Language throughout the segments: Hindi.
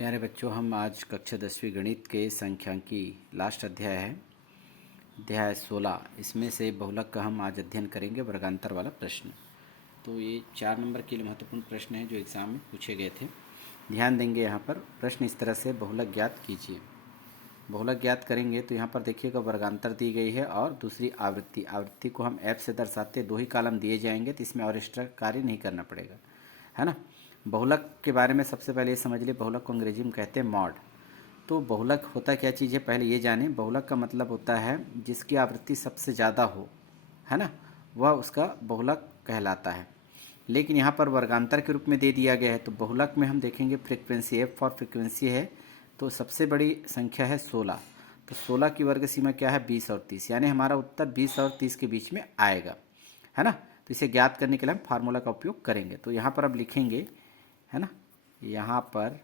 प्यारे बच्चों, हम आज कक्षा 10वीं गणित के संख्यांकी लास्ट अध्याय है अध्याय 16। इसमें से बहुलक का हम आज अध्ययन करेंगे, वर्गांतर वाला प्रश्न। तो ये 4 नंबर के लिए महत्वपूर्ण प्रश्न है जो एग्ज़ाम में पूछे गए थे। ध्यान देंगे यहाँ पर। प्रश्न इस तरह से, बहुलक ज्ञात कीजिए। बहुलक ज्ञात करेंगे तो यहाँ पर देखिएगा वर्गांतर दी गई है और दूसरी आवृत्ति। आवृत्ति को हम एफ से दर्शाते, 2 ही कॉलम दिए जाएंगे तो इसमें और एक्स्ट्रा कार्य नहीं करना पड़ेगा, है ना। बहुलक के बारे में सबसे पहले ये समझ लिए, बहुलक को अंग्रेजी में कहते हैं मॉड। तो बहुलक होता क्या चीज़ है, पहले ये जाने। बहुलक का मतलब होता है जिसकी आवृत्ति सबसे ज़्यादा हो, है ना, वह उसका बहुलक कहलाता है। लेकिन यहाँ पर वर्गांतर के रूप में दे दिया गया है। तो बहुलक में हम देखेंगे फ्रीक्वेंसी, एफ फॉर फ्रीक्वेंसी है, तो सबसे बड़ी संख्या है 16। तो 16 की वर्ग सीमा क्या है, 20 और 30, यानी हमारा उत्तर 20 और 30 के बीच में आएगा, है ना। तो इसे ज्ञात करने के लिए हम फार्मूला का उपयोग करेंगे। तो यहाँ पर अब लिखेंगे, है ना, यहाँ पर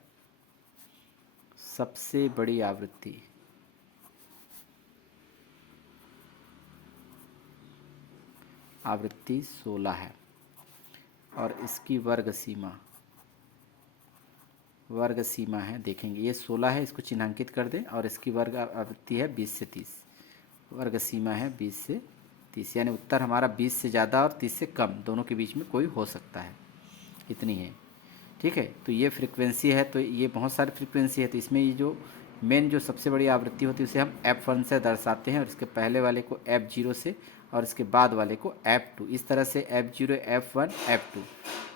सबसे बड़ी आवृत्ति आवृत्ति 16 है और इसकी वर्ग सीमा है, देखेंगे ये 16 है, इसको चिन्हांकित कर दें, और इसकी वर्ग आवृत्ति है 20 से 30, वर्ग सीमा है 20 से 30, यानी उत्तर हमारा 20 से ज़्यादा और 30 से कम, दोनों के बीच में कोई हो सकता है, इतनी है, ठीक है। तो ये फ्रीक्वेंसी है, तो ये बहुत सारी फ्रीक्वेंसी है। तो इसमें ये जो मेन जो सबसे बड़ी आवृत्ति होती है उसे हम F1 से दर्शाते हैं, और इसके पहले वाले को F0 से, और इसके बाद वाले को F2। इस तरह से F0, F1, F2।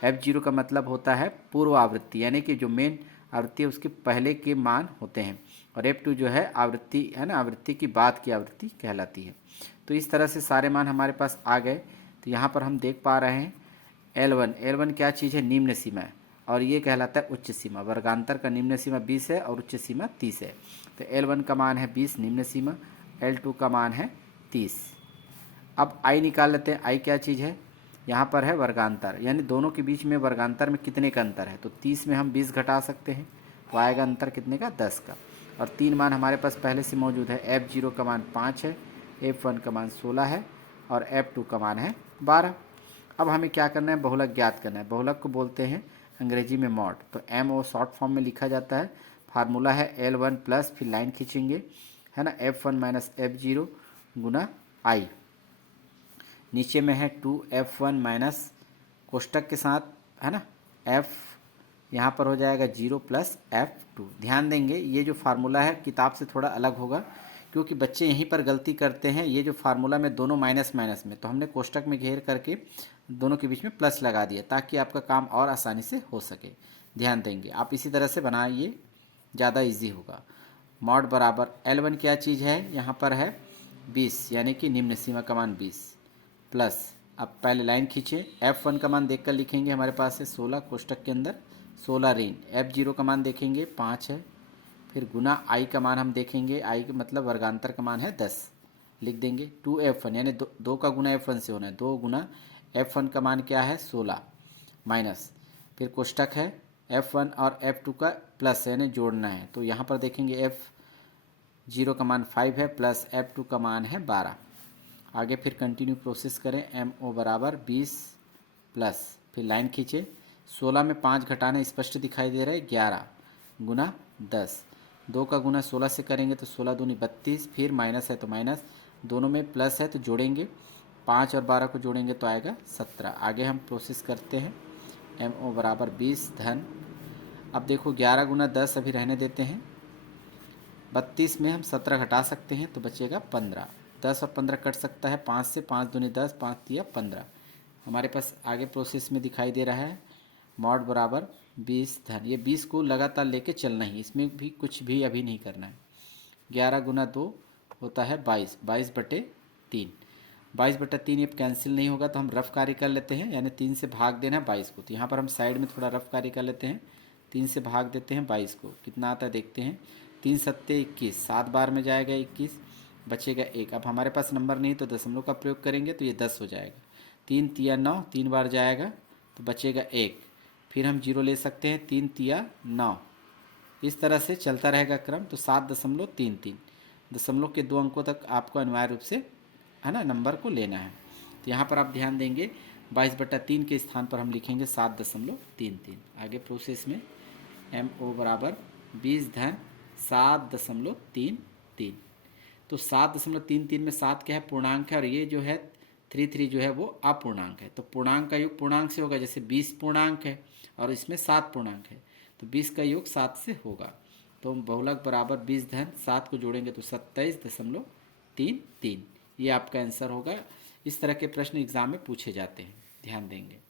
F0 का मतलब होता है पूर्व आवृत्ति, यानी कि जो मेन आवृत्ति है उसके पहले के मान होते हैं, और F2 जो है आवृत्ति, है ना, आवृत्ति की बाद की आवृत्ति कहलाती है। तो इस तरह से सारे मान हमारे पास आ गए। तो यहाँ पर हम देख पा रहे हैं L1 क्या चीज़ है, निम्न सीमा है, और ये कहलाता है उच्च सीमा। वर्गांतर का निम्न सीमा 20 है और उच्च सीमा 30 है। तो L1 का मान है 20 निम्न सीमा, L2 का मान है 30। अब I निकाल लेते हैं। I क्या चीज़ है, यहाँ पर है वर्गांतर, यानी दोनों के बीच में वर्गांतर में कितने का अंतर है। तो 30 में हम 20 घटा सकते हैं, तो आएगा अंतर कितने का, 10 का। और 3 मान हमारे पास पहले से मौजूद है। F0 का मान 5 है, F1 का मान 16 है, और F2 का मान है 12। अब हमें क्या करना है, बहुलक ज्ञात करना है। बहुलक को बोलते हैं अंग्रेजी में मॉड। तो MO शॉर्ट फॉर्म में लिखा जाता है। फार्मूला है L1 प्लस, फिर लाइन खींचेंगे, है ना, F1 minus F0 Guna I। नीचे में है 2F1 माइनस कोष्टक के साथ, है ना, F यहाँ पर हो जाएगा 0 प्लस F2। ध्यान देंगे ये जो फार्मूला है किताब से थोड़ा अलग होगा, क्योंकि बच्चे यहीं पर गलती करते हैं। ये जो फार्मूला में दोनों माइनस माइनस में, तो हमने कोष्टक में घेर करके दोनों के बीच में प्लस लगा दिया ताकि आपका काम और आसानी से हो सके। ध्यान देंगे, आप इसी तरह से बनाइए, ज़्यादा इजी होगा। मॉड बराबर L1 क्या चीज़ है, यहाँ पर है 20, यानी कि निम्न सीमा का मान 20, प्लस, अब पहले लाइन खींचे, F1 का मान देखकर लिखेंगे, हमारे पास है 16 कोष्टक के अंदर 16 ऋण, F0 का मान देखेंगे 5 है, फिर गुना I का मान हम देखेंगे, I का मतलब वर्गांतर का मान है 10, लिख देंगे 2F1, यानी दो का गुना F1 से होना है, 2 गुना F1 का मान क्या है 16, माइनस, फिर कोष्टक है F1 और F2 का प्लस, यानी जोड़ना है। तो यहाँ पर देखेंगे F0 का मान 5 है, प्लस F2 का मान है 12। आगे फिर कंटिन्यू प्रोसेस करें। MO बराबर 20 प्लस, फिर लाइन खींचे, 16 में 5 घटाना स्पष्ट दिखाई दे रहा है, 11 गुना 10, 2 का गुना 16 से करेंगे तो 16 दूनी 32, फिर माइनस है तो माइनस, दोनों में प्लस है तो जोड़ेंगे, 5 और 12 को जोड़ेंगे तो आएगा 17। आगे हम प्रोसेस करते हैं। MO बराबर 20 धन, अब देखो 11 गुना 10 अभी रहने देते हैं, 32 में हम 17 घटा सकते हैं तो बचेगा 15, 10 और 15 कट सकता है 5 से, 5 दूनी 10, 5 तिया 15। हमारे पास आगे प्रोसेस में दिखाई दे रहा है मॉड बराबर 20 धन, ये 20 को लगातार लेके चलना ही, इसमें भी कुछ भी अभी नहीं करना है। 11 गुना 2 होता है 22, 22 बटे 3, 22 बटा 3 ये कैंसिल नहीं होगा, तो हम रफ कार्य कर लेते हैं, यानी 3 से भाग देना है 22 को। तो यहाँ पर हम साइड में थोड़ा रफ कार्य कर लेते हैं, 3 से भाग देते हैं 22 को, कितना आता है देखते हैं, 3 सत्ते 21, 7 बार में जाएगा 21, बचेगा 1। अब हमारे पास नंबर नहीं तो दशमलव का प्रयोग करेंगे तो ये 10 हो जाएगा, 3 तिया 9, 3 बार जाएगा तो बचेगा 1, फिर हम 0 ले सकते हैं, 3 तिया 9, इस तरह से चलता रहेगा क्रम। तो 7.33 दशमलव के 2 अंकों तक आपको अनिवार्य रूप से, है ना, नंबर को लेना है। तो यहाँ पर आप ध्यान देंगे 22 बटा 3 के स्थान पर हम लिखेंगे 7.33। आगे प्रोसेस में MO बराबर 20 धन 7.33। तो 7.33 में 7 क्या है, पूर्णांक है, और ये जो है 33 जो है वो अपूर्णांक है। तो पूर्णांक का योग पूर्णांक से होगा, जैसे 20 पूर्णांक है और इसमें 7 पूर्णांक है, तो 20 का योग 7 से होगा। तो हम बहुलक बराबर 20 धन 7 को जोड़ेंगे तो 27.33। ये आपका आंसर होगा। इस तरह के प्रश्न एग्जाम में पूछे जाते हैं, ध्यान देंगे।